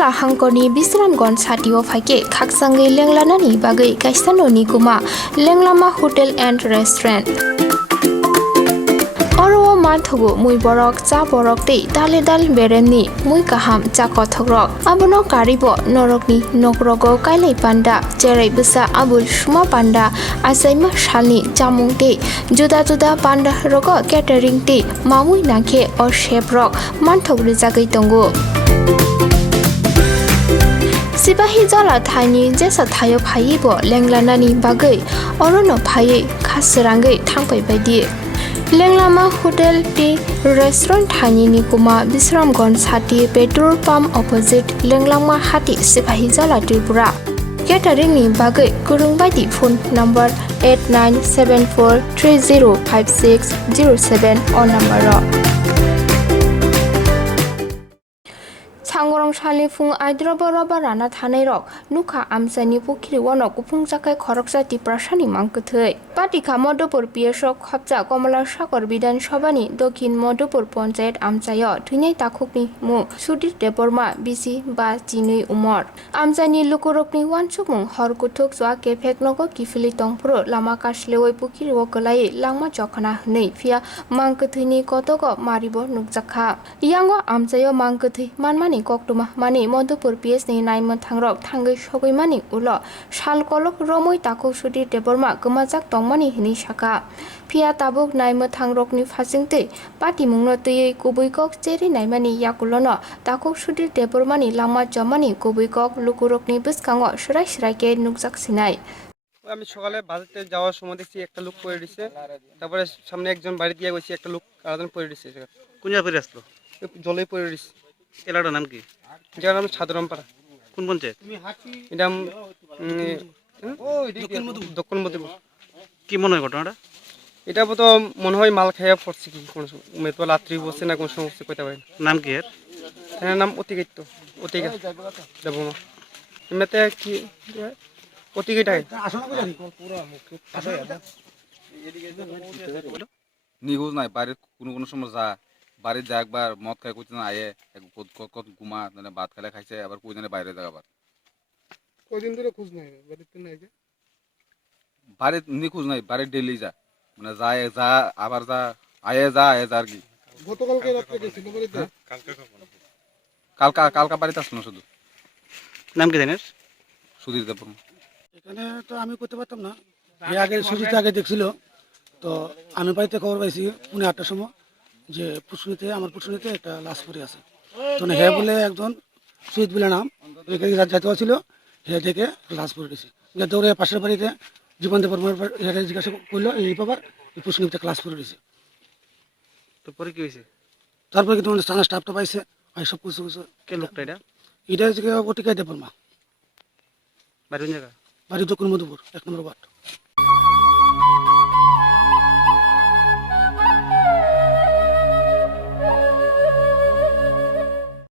jala hangkoni Bisramgon satio faike khaksangi lenglanani bagai kaisanoni kuma lenglama hotel and restaurant. Oro manthogo mui borok cha borok tei dale dal bereni mui kaham cha kothogrok abono karibo norokni nokrogo kailai panda jerai busa abul suma panda asaima shalni chamung tei juda juda panda rogo catering tei mamui nakhe or sheprok manthogri jagai tongo. Sipahi jala thaini jesa thayo phaibo lenglanani bagai orono phai khasrangai thangpai baidi. Lenglama hotel ti restaurant thani ni kuma Bisramgon sati petrol pump opposite Lenglama hati Sipahi jala Tripura. Catering ni bagai kurung baidi phone number 8974305607 on number ro. Sangorong shali fung aidroba rana thanai rok nukha amchani pukhri wono Kuphwng jakai Khorosa Tiprasani Mangkuthwi Patikha Madhupur PSO khapcha Kamalasagar Bidan Sabhani Dokhin Madhupur Panchayat Amchaio thunai takhukni mu Sudir Deborma bisi ba jinui umor amchani lukurokni wansukmung horkuthuk jwa kefeknogo kifili tongpro lama kashlewoi pukhri wo kolai langma jokhana hnei phia Mangkuthwi ni kotogo maribo nukjakha yango Amchaio Mangkuthwi manmani koktuma mani Madhupur PS ni naima thangrok thangai sogoi mani ulo salkolok romoi takuk Sudir Deborma gumajak tongmani hini saka phia tabuk naima thangrok ni phasingte pati mungno tei kubuikok cheri naimani yakulono takuk Sudir Deborma ni lama jamani kubuikok lukurok ni biskango srai srai ke nukjak sinai. আমি সকালে বাজারে যাওয়ার সময় দেখছি একটা লোক পড়ে রইছে তারপরে সামনে একজন বাড়ি দিয়ে গেছে একটা লোক আরেকজন পড়ে রইছে কোন জায়গায় পড়ে আসলো জলে পড়ে রইছে এলাকাটার নাম কি যার নাম সাধারণপাড়া কোন পঞ্চায়েত এটা দক্ষিণ মধ্যে কি মনে হয় ঘটনাটা এটা তো মনে হয় মাল খাইয়া পড়ছে কি কোনো মেতো রাত্রি বসে না কোনো সমস্যা কইতে পারেন নাম কি এর এর নাম অতিগিত দেবমা এমনিতে কি অতিগিটাই নিখোঁজ নাই বাড়ির কোনো সময় যা বাড়ির যা একবার মদ খাই কোথাও আয়ে কত ঘুমা ভাত খেলে খাইছে আবার কোথাও বাইরে যা আবার কদিন ধরে খোঁজ নাই বাড়িতে নাই বাড়ির নিখোঁজ নাই বাড়ির ডেলি যা মানে যায় যা আবার যা আয়ে যা আর কি গতকালকে রাতে গেছিল বাড়িতে কালকা বাড়িতে আসলো শুধু নাম কি জানিস সুধীর দেব এখানে তো আমি করতে পারতাম না এর আগে সুজিত আগে দেখছিল তো আমি বাড়িতে খবর পাইছি 8টার সময় যে আমার পুষ্করিণীতে একটা লাশ পড়ে আছে তো হ্যাঁ বলে একজন সুজিত বলে নাম এখানে যাইতে ছিল হ্যাঁ থেকে লাশ পড়ে গেছে দৌড়ে পাশের বাড়িতে জীবন দেবর্মার জিজ্ঞাসা করলো এই বাবার এই পুষ্করিণীতে ক্লাস পড়ে গেছে তারপরে কি হয়েছে তারপরে কিন্তু থানা স্টাফটা পাইছে আর সব কিছু কে লোকটা এটা হচ্ছে পটিকায় দেবর্মা বাড়ি কোন জায়গা বাড়ি দক্ষিণ মধুপুর 1 নম্বর ওয়ার্ড।